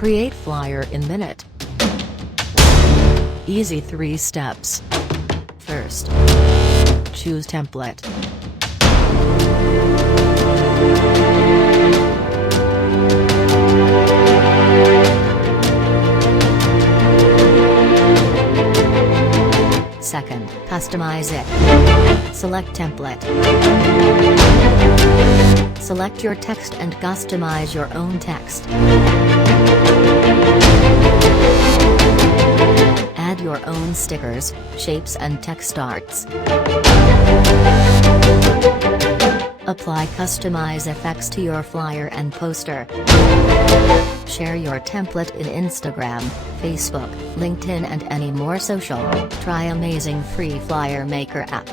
Create flyer in minute. Easy 3 steps. First, choose template. Second, customize it. Select template. Select your text and customize your own text. Add your own stickers, shapes and text arts. Apply customized effects to your flyer and poster. Share your template in Instagram, Facebook, LinkedIn and any more social. Try amazing free flyer maker app.